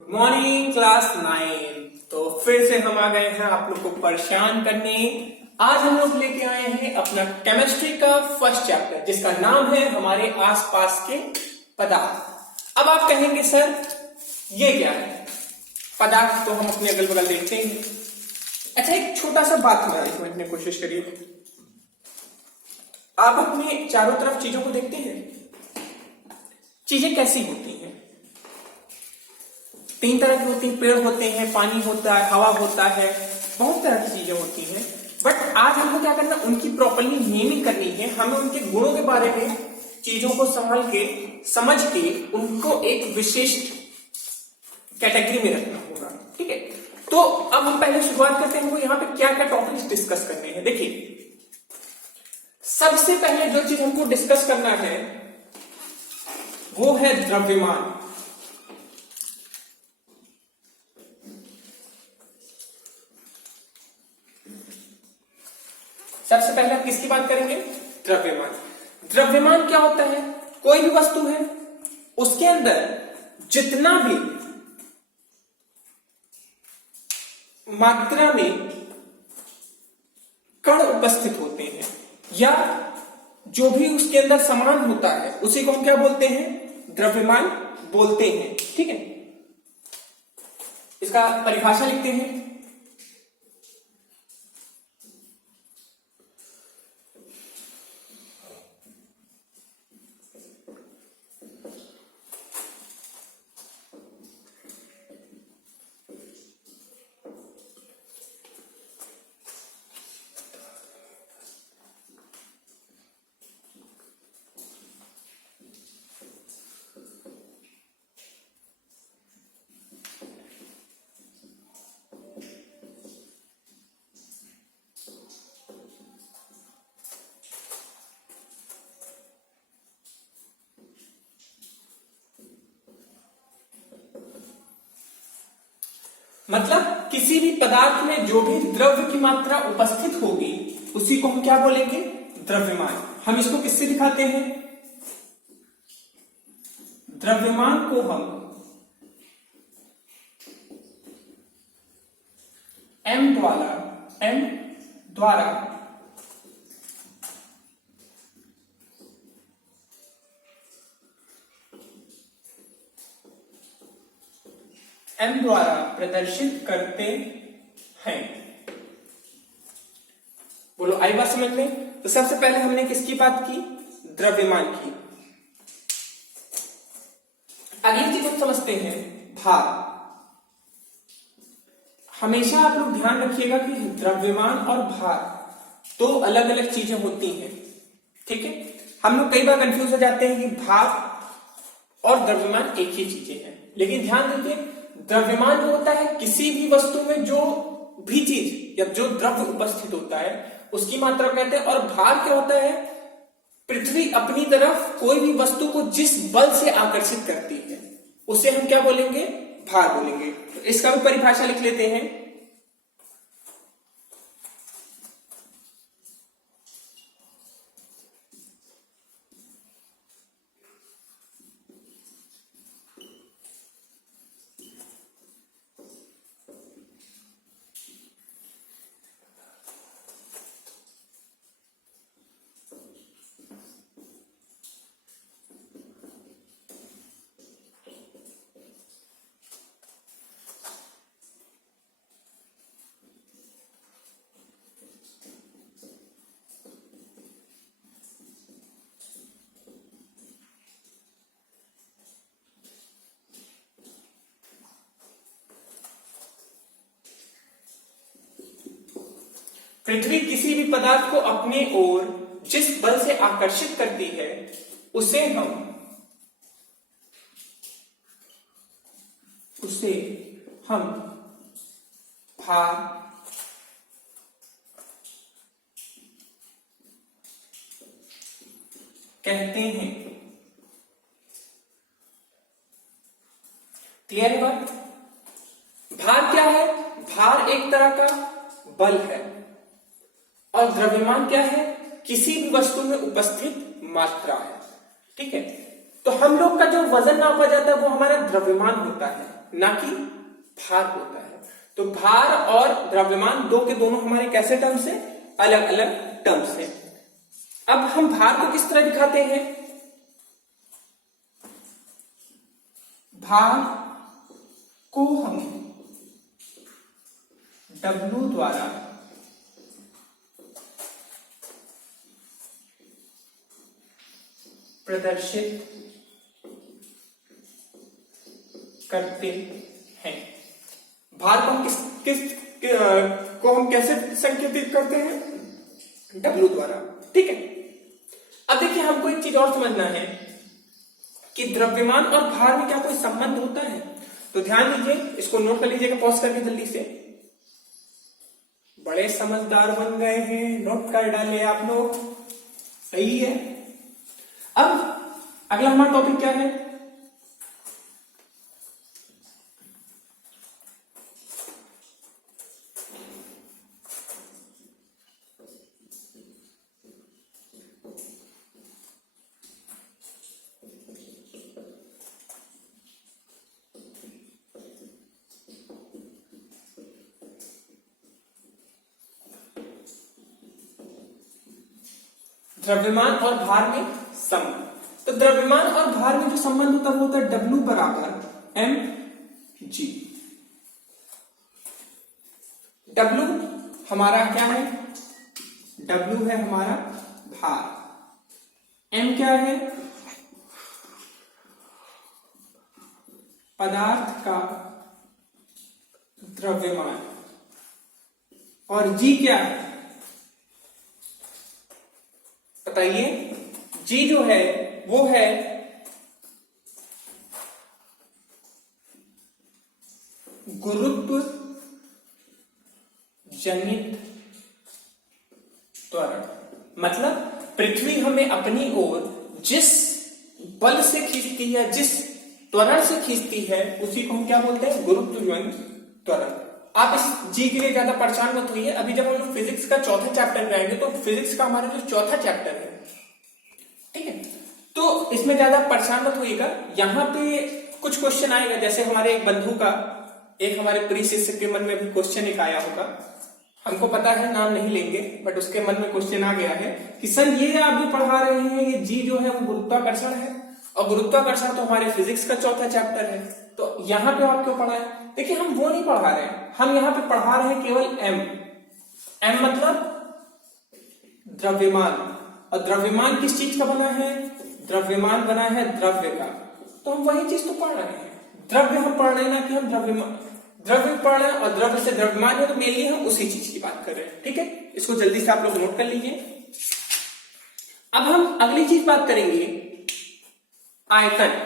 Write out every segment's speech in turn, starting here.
Good morning class 9। तो फिर से हम आ गए हैं आप लोग को परेशान करने। आज हम लोग लेके आए हैं अपना केमिस्ट्री का फर्स्ट चैप्टर जिसका नाम है हमारे आसपास के पदार्थ। अब आप कहेंगे सर ये क्या है? पदार्थ तो हम अपने अगल बगल देखते हैं। अच्छा, एक छोटा सा बात मैं समझने की कोशिश करिए। आप अपने चारों तरफ चीजों को देखते हैं। चीजें कैसी होती हैं? तीन तरह की होती है। पेड़ होते हैं, पानी होता है, हवा होता है, बहुत तरह की चीजें होती हैं। बट आज हमको क्या करना, उनकी प्रॉपरली नेमिंग करनी है। हमें उनके गुणों के बारे में चीजों को संभाल के समझ के उनको एक विशिष्ट कैटेगरी में रखना होगा। ठीक है, तो अब हम पहले शुरुआत करते हैं। यहाँ पे क्या क्या टॉपिक्स डिस्कस करने हैं। देखिए, सबसे पहले जो चीज हमको डिस्कस करना है वो है द्रव्यमान। सबसे पहले हम किसकी बात करेंगे? द्रव्यमान। द्रव्यमान क्या होता है? कोई भी वस्तु है, उसके अंदर जितना भी मात्रा में कण उपस्थित होते हैं या जो भी उसके अंदर सामान होता है उसी को हम क्या बोलते हैं? द्रव्यमान बोलते हैं। ठीक है, इसका परिभाषा लिखते हैं। मतलब किसी भी पदार्थ में जो भी द्रव्य की मात्रा उपस्थित होगी उसी को हम क्या बोलेंगे? द्रव्यमान। हम इसको किससे दिखाते हैं? द्रव्यमान को हम m द्वारा m द्वारा प्रदर्शित करते हैं। बोलो, आई बात समझ में? तो सबसे पहले हमने किसकी बात की? द्रव्यमान की। अगली चीज हम समझते हैं भार। हमेशा आप लोग ध्यान रखिएगा कि द्रव्यमान और भार दो अलग अलग चीजें होती हैं। ठीक है, हम लोग कई बार कंफ्यूज हो जाते हैं कि भार और द्रव्यमान एक ही चीजें हैं। लेकिन ध्यान दीजिए, द्रव्यमान जो होता है किसी भी वस्तु में जो भी चीज या जो द्रव्य उपस्थित होता है उसकी मात्रा कहते हैं। और भार क्या होता है? पृथ्वी अपनी तरफ कोई भी वस्तु को जिस बल से आकर्षित करती है उसे हम क्या बोलेंगे? भार बोलेंगे। तो इसका भी परिभाषा लिख लेते हैं। पृथ्वी किसी भी पदार्थ को अपने ओर जिस बल से आकर्षित करती है उसे हम भार कहते हैं। क्लियर है बात? भार क्या है? भार एक तरह का बल है और द्रव्यमान क्या है? किसी भी वस्तु में उपस्थित मात्रा है। ठीक है, तो हम लोग का जो वजन नापा जाता है वो हमारा द्रव्यमान होता है। ना कि भार होता है। तो भार और द्रव्यमान दो के दोनों हमारे कैसे टर्म्स है? अलग अलग टर्म्स है। अब हम भार को किस तरह दिखाते हैं? भार को हम W द्वारा प्रदर्शित करते हैं। भार को हम को हम कैसे संकेतित करते हैं? W द्वारा। ठीक है। अब देखिए, हमको एक चीज और समझना है कि द्रव्यमान और भार में क्या कोई संबंध होता है? तो ध्यान दीजिए, इसको नोट कर लीजिएगा पॉज करके जल्दी से। बड़े समझदार बन गए हैं, नोट कर डाले आप लोग, सही है। अब अगला हमारा टॉपिक क्या है? द्रव्यमान और भार में संबंध। तो द्रव्यमान और भार में जो संबंध होता है वो होता है W बराबर mg। W हमारा क्या है? W है हमारा भार। m क्या है? पदार्थ का द्रव्यमान। और g क्या है? बताइए। G जो है वो है गुरुत्व जनित त्वरण। मतलब पृथ्वी हमें अपनी ओर जिस बल से खींचती है, जिस त्वरण से खींचती है, उसी को हम क्या बोलते हैं? गुरुत्व जनित त्वरण। आप इस G के लिए ज्यादा परेशान मत होइए। अभी जब हम लोग फिजिक्स का चौथा चैप्टर में आएंगे तो फिजिक्स का हमारा जो चौथा चैप्टर है, ठीक है, तो इसमें ज्यादा परेशान मत होइएगा। यहाँ पे कुछ क्वेश्चन आएगा, जैसे हमारे एक बंधु का, एक हमारे प्रिय शिक्षक के मन में भी क्वेश्चन एक आया होगा, हमको पता है, नाम नहीं लेंगे, बट उसके मन में क्वेश्चन आ गया है कि सर ये आप जो पढ़ा रहे हैं, ये G जो है वो गुरुत्वाकर्षण है, और गुरुत्वाकर्षण तो हमारे फिजिक्स का चौथा चैप्टर है, तो यहाँ पे आप क्यों पढ़ा है? देखिए, हम वो नहीं पढ़ा रहे हैं, हम यहाँ पे पढ़ा रहे हैं केवल m मतलब द्रव्यमान। और द्रव्यमान किस चीज का बना है? द्रव्यमान बना है द्रव्य का। तो हम वही चीज तो पढ़ रहे हैं, द्रव्य हम पढ़ रहे हैं, ना कि हम द्रव्यमान। द्रव्य पढ़ रहे हैं और द्रव्य से द्रव्यमान है, तो मेनली हम उसी चीज की बात कर रहे हैं। ठीक है, इसको जल्दी से आप लोग नोट कर लीजिए। अब हम अगली चीज बात करेंगे, आयतन।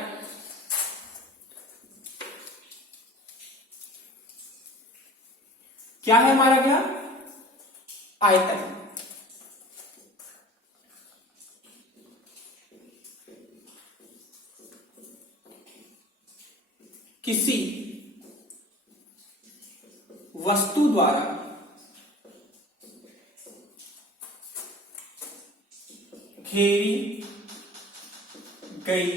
क्या है हमारा? क्या? आयतन। किसी वस्तु द्वारा घेरी गई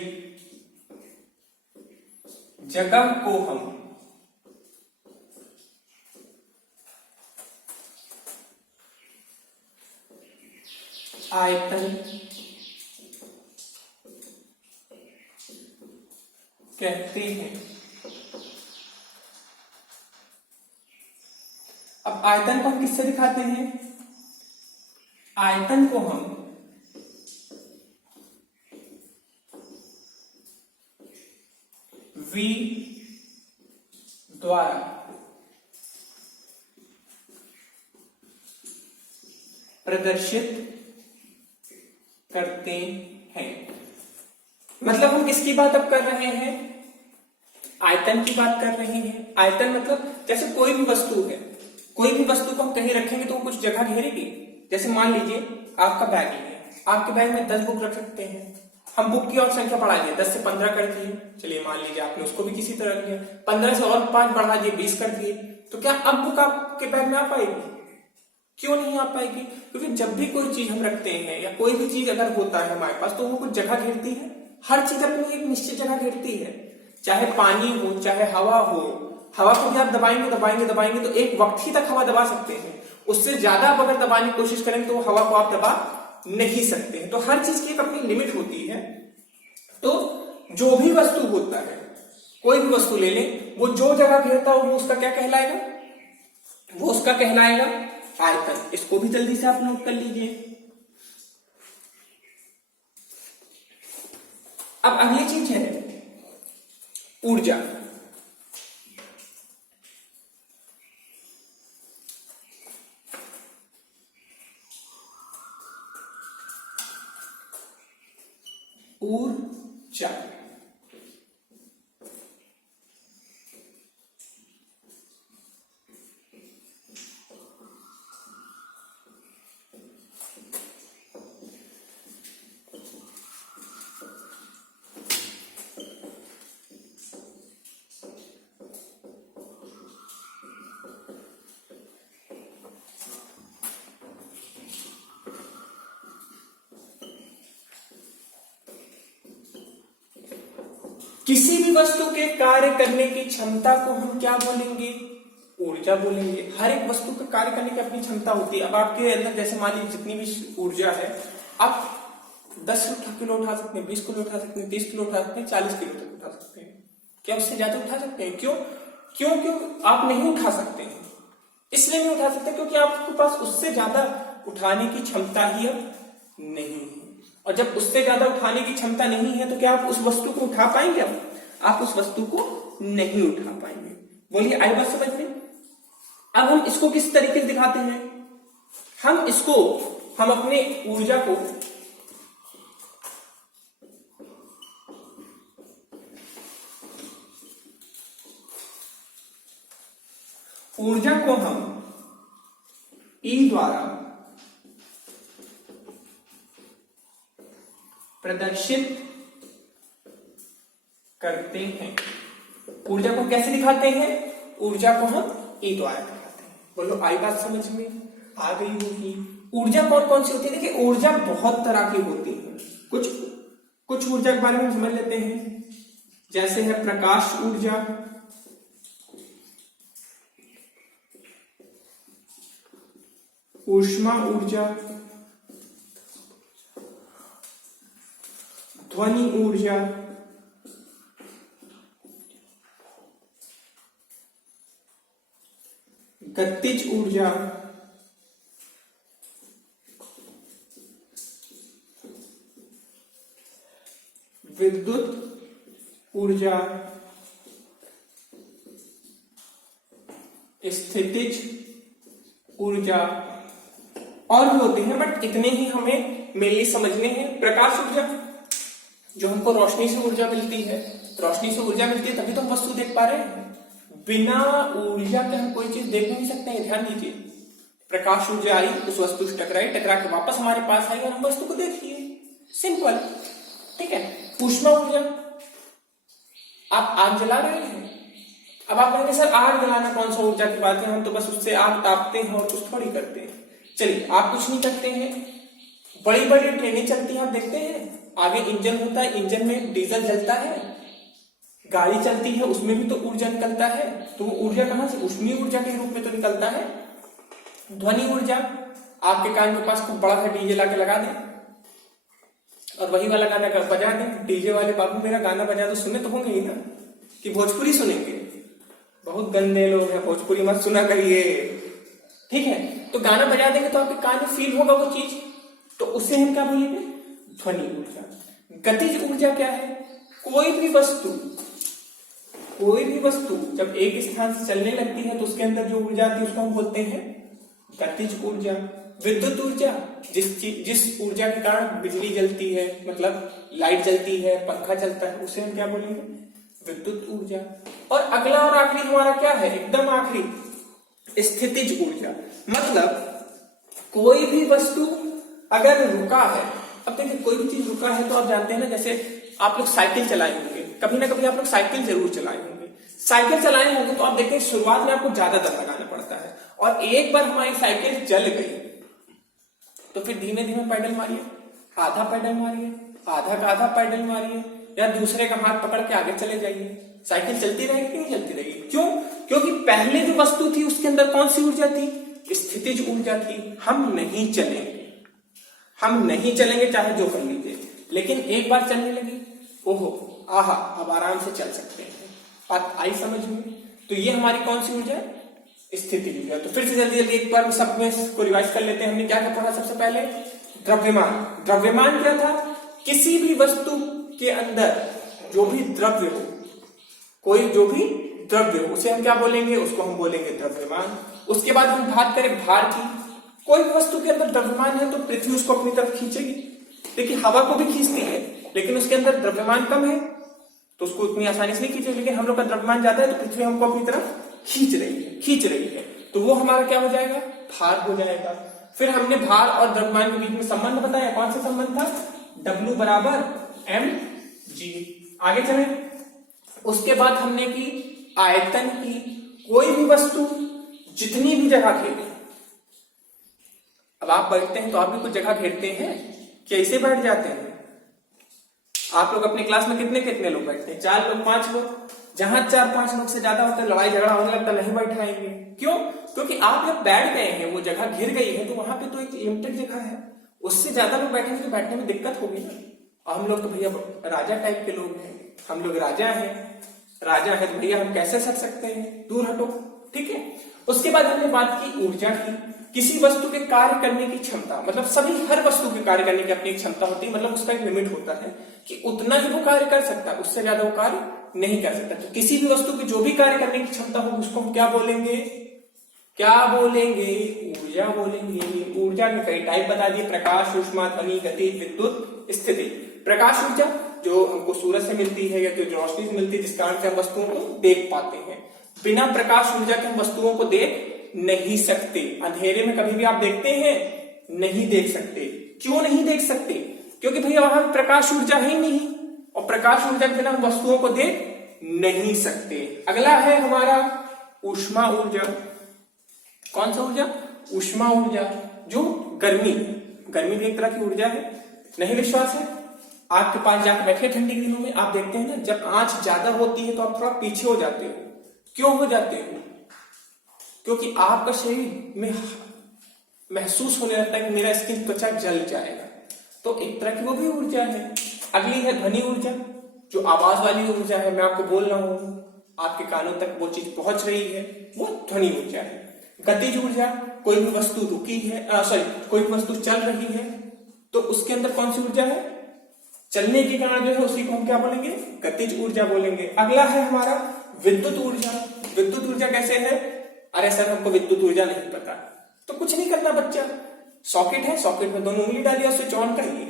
जगह को हम आयतन कहते हैं। अब आयतन को हम किससे दिखाते हैं? आयतन को हम V द्वारा प्रदर्शित करते हैं। मतलब हम किसकी बात अब कर रहे हैं? आयतन की बात कर रहे हैं। आयतन मतलब जैसे कोई भी वस्तु है, कोई भी वस्तु को हम कहीं रखेंगे तो वो कुछ जगह घेरेगी। जैसे मान लीजिए आपका बैग है, आपके बैग में 10 बुक रख सकते हैं, हम बुक की और संख्या बढ़ा दिए, 10 से 15 कर दिए, चलिए मान लीजिए आपने उसको भी किसी तरह किया, 15 से और 5 बढ़ा दिए, 20 कर दिए, तो क्या अब बुक आपके बैग में आ पाएगी? क्यों नहीं आ पाएगी? क्योंकि जब भी कोई चीज हम रखते हैं या कोई भी चीज अगर होता है हमारे पास, तो वो कुछ जगह घेरती है। हर चीज अपनी एक निश्चित जगह घेरती है। चाहे पानी हो चाहे हवा हो, हवा को भी आप दबाएंगे दबाएंगे दबाएंगे तो एक वक्त ही तक हवा दबा सकते हैं, उससे ज्यादा आप अगर दबाने की कोशिश करेंगे तो हवा को आप दबा नहीं सकते हैं। तो हर चीज की एक अपनी लिमिट होती है। तो जो भी वस्तु होता है, कोई भी वस्तु ले लें, वो जो जगह घेरता हो वो उसका क्या कहलाएगा, वो उसका कहलाएगा आयतन। इसको भी जल्दी से आप नोट कर लीजिए। अब अगली चीज है ऊर्जा। ऊर्जा किसी भी वस्तु के कार्य करने की क्षमता को हम क्या बोलेंगे, ऊर्जा बोलेंगे। हर एक वस्तु का कार्य करने की अपनी क्षमता होती है। अब आपके अंदर जैसे मान लीजिए जितनी भी ऊर्जा है, आप 10 किलो उठा सकते हैं, 20 किलो उठा सकते हैं, 30 किलो उठा सकते हैं, 40 किलो तक उठा सकते हैं। क्या उससे ज्यादा उठा सकते हैं? क्यों क्यों क्यों आप नहीं उठा सकते हैं? इसलिए नहीं उठा सकते क्योंकि आपके पास उससे ज्यादा उठाने की क्षमता ही अब नहीं है। और जब उससे ज्यादा उठाने की क्षमता नहीं है तो क्या आप उस वस्तु को उठा पाएंगे? अब आप उस वस्तु को नहीं उठा पाएंगे। बोलिए, आई बात समझ में? अब हम इसको किस तरीके से दिखाते हैं? हम अपने ऊर्जा को हम E द्वारा प्रदर्शित करते हैं। ऊर्जा को कैसे दिखाते हैं? ऊर्जा को हम E द्वारा दिखाते हैं। बोलो, आई बात समझ में आ गई होगी? ऊर्जा कौन कौन सी होती है? देखिए, ऊर्जा बहुत तरह की होती है। कुछ ऊर्जा के बारे में समझ लेते हैं। जैसे है प्रकाश ऊर्जा, ऊष्मा ऊर्जा, ध्वनि ऊर्जा, गतिज ऊर्जा, विद्युत ऊर्जा, स्थितिज ऊर्जा और भी होते हैं, बट इतने ही हमें मेनली समझने हैं। प्रकाश ऊर्जा, जो हमको रोशनी से ऊर्जा मिलती है, रोशनी से ऊर्जा मिलती है तभी तो हम वस्तु देख पा रहे हैं। बिना ऊर्जा के हम कोई चीज देख नहीं सकते हैं। ध्यान दीजिए, प्रकाश ऊर्जा आई, उस वस्तु से टकराई, टकरा के वापस हमारे पास आई और हम वस्तु को देख लिए। सिंपल, ठीक है। ऊष्मा ऊर्जा, आप आग जला रहे हैं, अब आप कहेंगे सर आग जलाना कौन सा ऊर्जा की बात है, हम तो बस उससे आग तापते हैं और कुछ थोड़ी करते हैं। चलिए, आप कुछ नहीं करते हैं, बड़ी बड़ी ट्रेनें चलती हैं, आप देखते हैं आगे इंजन होता है, इंजन में डीजल जलता है, गाड़ी चलती है उसमें भी तो ऊर्जा निकलता है। तो वो ऊर्जा कहां से? ऊष्मीय ऊर्जा के रूप में तो निकलता है। ध्वनि ऊर्जा, आपके कान के पास खूब बड़ा सा डीजे लाके लगा दें और वही वाला गाना बजा दें, डीजे वाले बाबू मेरा गाना बजा दो, सुने तो होंगे ही ना, कि भोजपुरी सुनेंगे? बहुत गंदे लोग हैं, भोजपुरी मत सुना करिए, ठीक है। तो गाना बजा देंगे तो आपके कान में फील होगा वो चीज, तो उससे हम क्या बोलेंगे? ध्वनि ऊर्जा। गतिज ऊर्जा क्या है? कोई भी वस्तु जब एक स्थान से चलने लगती है तो उसके अंदर जो ऊर्जा आती है उसको हम बोलते हैं गतिज ऊर्जा। विद्युत ऊर्जा, जिस ऊर्जा के कारण बिजली जलती है, मतलब लाइट जलती है, पंखा चलता है, उसे हम क्या बोलेंगे? विद्युत ऊर्जा। और अगला और आखिरी हमारा क्या है? एकदम आखिरी, स्थितिज ऊर्जा। मतलब कोई भी वस्तु अगर रुका है, अब देखिए कोई भी चीज रुका है तो आप जानते हैं ना, जैसे आप लोग साइकिल चलाए होंगे, कभी ना कभी आप लोग साइकिल जरूर चलाए होंगे। साइकिल चलाए होंगे तो आप देखते हैं शुरुआत में आपको ज्यादा दर लगाना पड़ता है, और एक बार हमारी साइकिल जल गई तो फिर धीमे धीमे पैडल मारिए, आधा पैडल मारिए, आधा का आधा पैडल मारिए, या दूसरे का हाथ पकड़ के आगे चले जाइए। साइकिल चलती रहेगी कि नहीं चलती रहेगी? क्यों? क्योंकि पहले जो वस्तु थी उसके अंदर कौन सी ऊर्जा थी? स्थितिज ऊर्जा थी। हम नहीं चलेंगे चाहे जो कर लीजिए, लेकिन एक बार चलने लगी, ओहो आहा, अब आराम से चल सकते हैं। बात आई समझ में? तो ये हमारी कौन सी ऊर्जा है? स्थितिज ऊर्जा। तो फिर से जल्दी जल्दी एक बार सब में इसको रिवाइज कर लेते हैं। हमने क्या पढ़ा सबसे पहले? द्रव्यमान। द्रव्यमान क्या था? किसी भी वस्तु के अंदर जो भी द्रव्य हो, कोई जो भी द्रव्य हो, उसे हम क्या बोलेंगे? उसको हम बोलेंगे द्रव्यमान। उसके बाद हम बात करें भार की। कोई भी वस्तु के अंदर द्रव्यमान है तो पृथ्वी उसको अपनी तरफ खींचेगी। देखिए हवा को भी खींचती है, लेकिन उसके अंदर द्रव्यमान कम है तो उसको उतनी आसानी से नहीं खींचेगी। लेकिन हम लोग का द्रव्यमान ज्यादा है तो पृथ्वी हमको अपनी तरफ खींच रही है, तो वो हमारा क्या हो जाएगा? भार हो जाएगा। फिर हमने भार और द्रव्यमान के बीच में संबंध बताया। कौन सा संबंध था? W बराबर mg। आगे चले। उसके बाद हमने की आयतन की। कोई भी वस्तु जितनी भी जगह घेरे, अब आप बैठते हैं तो आप भी कुछ जगह घेरते हैं, कैसे बैठ जाते हैं? आप लोग अपने क्लास में कितने कितने लोग बैठते हैं? 4 लोग, 5 लोग। जहां 4-5 लोग से ज्यादा होता है, लड़ाई झगड़ा होने लगता, नहीं बैठाएंगे। क्यों? क्योंकि आप जब बैठ गए हैं, वो जगह घिर गई है, तो वहां पे तो एक लिमिटेड जगह है, उससे ज्यादा लोग बैठेंगे तो बैठने में दिक्कत होगी ना। और हम लोग तो भैया राजा टाइप के लोग हैं, हम लोग राजा है तो भैया हम कैसे सक सकते हैं? दूर हटो, ठीक है। उसके बाद हमने बात की ऊर्जा की। किसी वस्तु के कार्य करने की क्षमता, मतलब हर वस्तु के कार्य करने की अपनी एक क्षमता होती है, मतलब उसका एक लिमिट होता है कि उतना ही वो कार्य कर सकता है, उससे ज्यादा वो कार्य नहीं कर सकता। तो किसी भी वस्तु की जो भी कार्य करने की क्षमता होगी उसको हम क्या बोलेंगे? ऊर्जा बोलेंगे। ऊर्जा के कई टाइप बता दिए: प्रकाश, ऊष्मा, ध्वनि, गति, विद्युत, स्थिति। प्रकाश ऊर्जा जो हमको सूरज से मिलती है या जो रोशनी से मिलती है, जिस कारण से हम वस्तुओं को देख पाते हैं। बिना प्रकाश ऊर्जा के हम वस्तुओं को देख नहीं सकते। अंधेरे में कभी भी आप देखते हैं? नहीं देख सकते। क्यों नहीं देख सकते? क्योंकि भैया वहां प्रकाश ऊर्जा ही नहीं, और प्रकाश ऊर्जा के बिना हम वस्तुओं को देख नहीं सकते। अगला है हमारा ऊष्मा ऊर्जा। कौन सा ऊर्जा? ऊष्मा ऊर्जा, जो गर्मी भी एक तरह की ऊर्जा है। नहीं विश्वास है? आग के पास जाकर बैठे ठंडी के दिनों में, आप देखते हैं ना, जब आंच ज्यादा होती है तो आप थोड़ा पीछे हो जाते हो। क्यों हो जाते हो? क्योंकि आपका शरीर में महसूस होने लगता है कि मेरा स्किन, त्वचा जल जाएगा। तो एक तरह की वो भी ऊर्जा है। अगली है ध्वनि ऊर्जा, जो आवाज वाली ऊर्जा है। मैं आपको बोल रहा हूं, आपके कानों तक वो चीज पहुंच रही है, वो ध्वनि ऊर्जा है। गतिज ऊर्जा, कोई भी वस्तु रुकी है, कोई भी वस्तु चल रही है तो उसके अंदर कौन सी ऊर्जा है? चलने के कारण जो है उसी को हम क्या बोलेंगे? गतिज ऊर्जा बोलेंगे। अगला है हमारा विद्युत ऊर्जा। विद्युत ऊर्जा कैसे है? अरे सर हमको विद्युत ऊर्जा नहीं पता, तो कुछ नहीं करना बच्चा, सॉकेट है, सॉकेट में दोनों उंगली डालिए, स्विच ऑन करिए।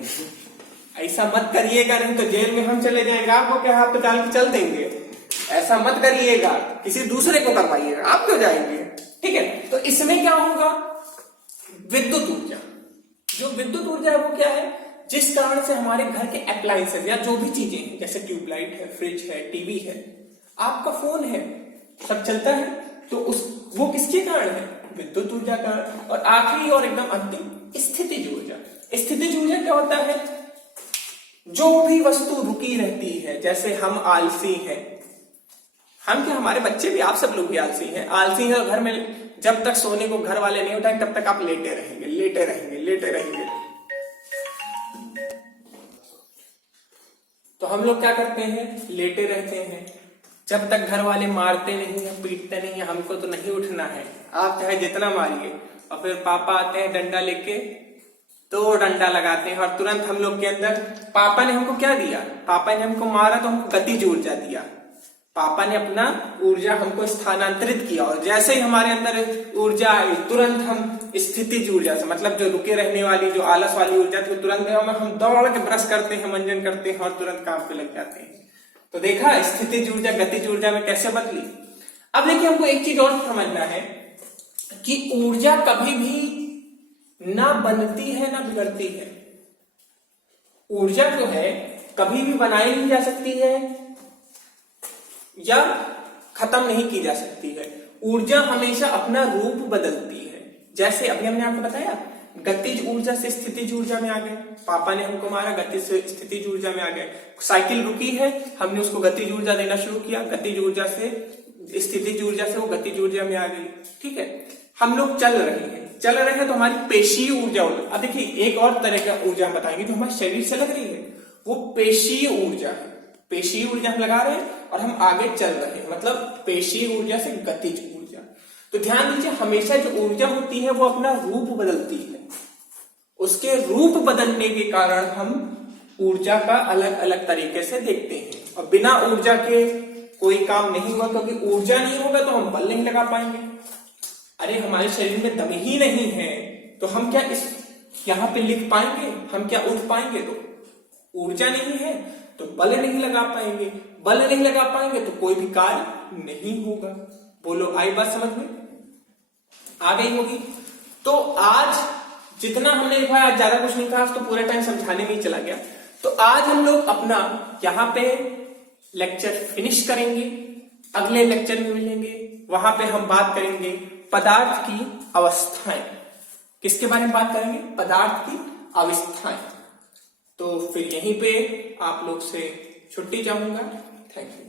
ऐसा मत करिएगा, नहीं तो जेल में हम चले जाएंगे, आपको क्या हाथ पे डाल के चल देंगे। ऐसा मत करिएगा, किसी दूसरे को करवाइएगा, आप क्यों जाएंगे? ठीक है। तो इसमें क्या होगा? विद्युत ऊर्जा। जो विद्युत ऊर्जा है वो क्या है? जिस कारण से हमारे घर के अप्लायंसेस या जो भी चीजें हैं, जैसे ट्यूबलाइट है, फ्रिज है, टीवी है, आपका फोन है, सब चलता है, तो वो किसके कारण है? विद्युत ऊर्जा का। और आखिरी और एकदम अंतिम स्थितिज ऊर्जा। स्थितिज ऊर्जा क्या होता है? जो भी वस्तु रुकी रहती है, जैसे हम आलसी हैं, हम क्या, हमारे बच्चे भी, आप सब लोग भी आलसी हैं। आलसी है घर में जब तक सोने को घर वाले नहीं उठाएंगे तब तक आप लेटे रहेंगे। तो हम लोग क्या करते हैं? लेटे रहते हैं। जब तक घर वाले मारते नहीं है, पीटते नहीं है, हमको तो नहीं उठना है, आप चाहे जितना मारिए। और फिर पापा आते हैं डंडा लेके, तो डंडा लगाते हैं और तुरंत हम लोग के अंदर, पापा ने हमको क्या दिया? पापा ने हमको मारा तो हमको गतिज ऊर्जा दिया। पापा ने अपना ऊर्जा हमको स्थानांतरित किया, और जैसे ही हमारे अंदर ऊर्जा आई तुरंत हम स्थितिज ऊर्जा से, मतलब जो रुके रहने वाली, जो आलस वाली ऊर्जा थी, तुरंत हम दौड़ के ब्रश करते हैं, मंजन करते हैं और तुरंत काम पे लग जाते हैं। तो देखा स्थितिज ऊर्जा गतिज ऊर्जा में कैसे बदली। अब देखिए हमको एक चीज और समझना है कि ऊर्जा कभी भी ना बनती है ना बिगड़ती है। ऊर्जा जो है कभी भी बनाई नहीं जा सकती है या खत्म नहीं की जा सकती है। ऊर्जा हमेशा अपना रूप बदलती है। जैसे अभी हमने आपको बताया गतिज ऊर्जा से स्थितिज ऊर्जा में आ गए, पापा ने हमको मारा, गति से स्थितिज ऊर्जा में आ गए। साइकिल रुकी है, हमने उसको गतिज ऊर्जा देना शुरू किया, गतिज ऊर्जा से स्थितिज ऊर्जा से वो गतिज ऊर्जा में आ गई। ठीक है, हम लोग चल रहे हैं तो हमारी पेशीय ऊर्जा। अब देखिए एक और तरह का ऊर्जा हम बताएंगे जो हमारे शरीर से लग रही है, वो पेशीय ऊर्जा है। पेशीय ऊर्जा हम लगा रहे हैं और हम आगे चल रहे हैं, मतलब पेशीय ऊर्जा से गतिज ऊर्जा। तो ध्यान दीजिए, हमेशा जो ऊर्जा होती है वो अपना रूप बदलती है, उसके रूप बदलने के कारण हम ऊर्जा का अलग अलग तरीके से देखते हैं। और बिना ऊर्जा के कोई काम नहीं हुआ, क्योंकि ऊर्जा नहीं होगा तो हम बल नहीं लगा पाएंगे। अरे हमारे शरीर में दम ही नहीं है तो हम क्या इस यहां पे लिख पाएंगे, हम क्या उठ पाएंगे? तो ऊर्जा नहीं है तो बल नहीं लगा पाएंगे, बल नहीं लगा पाएंगे तो कोई भी कार्य नहीं होगा। बोलो, आई बात समझ में आ गई होगी? तो आज जितना हमने लिखा है, आज ज्यादा कुछ नहीं कहा, आज तो पूरा टाइम समझाने में ही चला गया। तो आज हम लोग अपना यहाँ पे लेक्चर फिनिश करेंगे, अगले लेक्चर में मिलेंगे, वहां पे हम बात करेंगे पदार्थ की अवस्थाएं। किसके बारे में बात करेंगे? पदार्थ की अवस्थाएं। तो फिर यहीं पे आप लोग से छुट्टी चाहूंगा। Thank you.